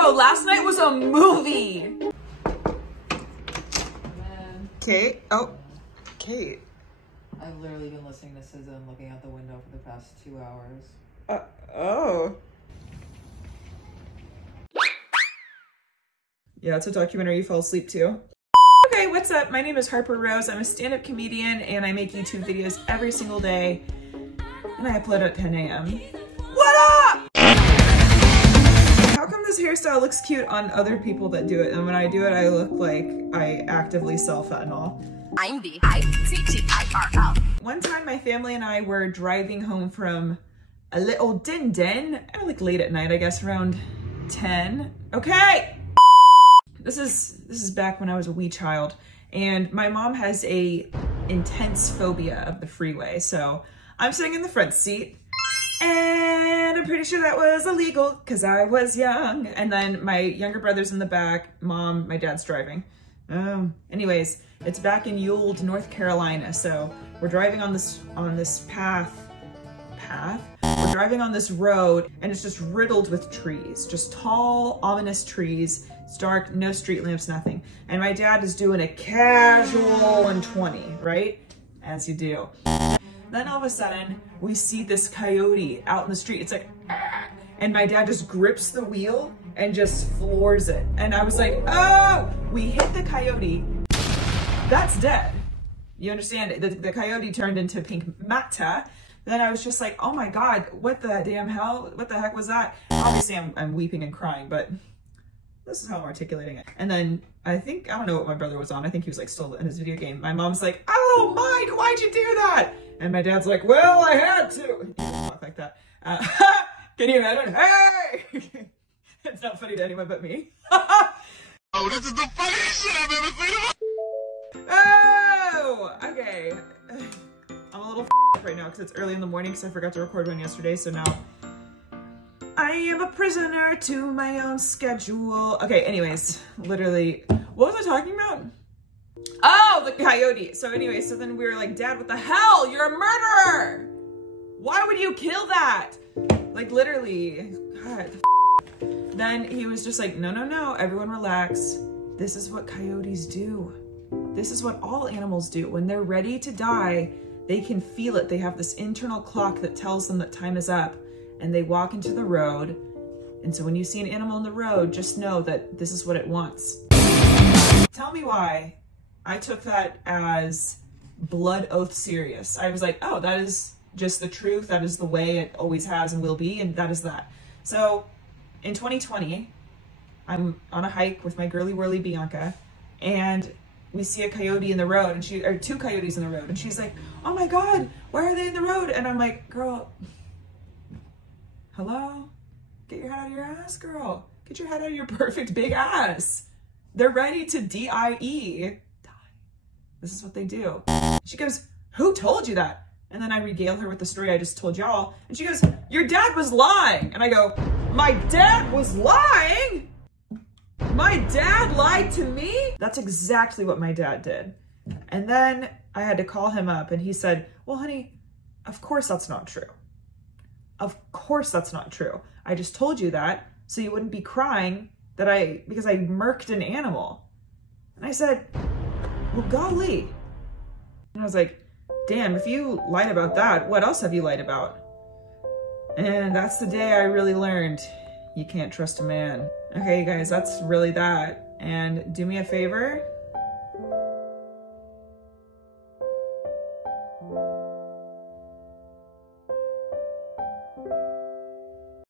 Bro, last night was a movie. Man. Kate? Oh, Kate. I've literally been listening to SZA and looking out the window for the past 2 hours. Oh. Yeah, it's a documentary you fell asleep to. Okay, what's up? My name is Harper-Rose. I'm a stand-up comedian and I make YouTube videos every single day. And I upload at 10 a.m. What up? How come this hairstyle looks cute on other people that do it? And when I do it, I look like I actively sell fentanyl. I'm the ITTIRL. One time my family and I were driving home from a little din-din, like late at night, I guess around 10. Okay! This is back when I was a wee child, and my mom has a intense phobia of the freeway. So I'm sitting in the front seat, and I'm pretty sure that was illegal because I was young. And then my younger brother's in the back, mom, my dad's driving. Anyways, it's back in Ewell, North Carolina. So we're driving on this path. We're driving on this road and it's just riddled with trees, just tall, ominous trees. It's dark, no street lamps, nothing. And my dad is doing a casual 120, right? As you do. Then all of a sudden, we see this coyote out in the street. It's like, ah! And my dad just grips the wheel and just floors it. And I was like, oh, we hit the coyote. That's dead. You understand? The coyote turned into pink matta. Then I was just like, oh my God, what the damn hell? What the heck was that? Obviously I'm weeping and crying, but this is how I'm articulating it. And then I don't know what my brother was on. I think he was like still in his video game. My mom's like, oh Mike, why'd you do that? And my dad's like, well, I had to. He doesn't talk like that. Can you imagine? Hey! It's not funny to anyone but me. Oh, this is the funniest shit I've ever seen. Oh, okay. I'm a little right now because it's early in the morning because I forgot to record one yesterday. So now I am a prisoner to my own schedule. Okay, anyways, literally, what was I talking about? Oh, the coyote. So anyway, so then we were like, Dad, what the hell? You're a murderer. Why would you kill that? Like literally, God. Then he was just like, no, everyone relax. This is what coyotes do. This is what all animals do. When they're ready to die, they can feel it. They have this internal clock that tells them that time is up and they walk into the road. And so when you see an animal in the road, just know that this is what it wants. Tell me why I took that as blood oath serious. I was like, oh, that is just the truth. That is the way it always has and will be. And that is that. So in 2020, I'm on a hike with my girly whirly Bianca and we see a coyote in the road or two coyotes in the road. And she's like, oh my God, why are they in the road? And I'm like, girl, hello? Get your head out of your ass, girl. Get your head out of your perfect big ass. They're ready to die. This is what they do. She goes, who told you that? And then I regale her with the story I just told y'all. And she goes, your dad was lying. And I go, my dad was lying? My dad lied to me? That's exactly what my dad did. And then I had to call him up and he said, well, honey, of course that's not true. Of course that's not true. I just told you that so you wouldn't be crying because I murked an animal. And I said, well, golly. And I was like, damn, if you lied about that, what else have you lied about? And that's the day I really learned you can't trust a man. Okay, you guys, that's really that. And do me a favor,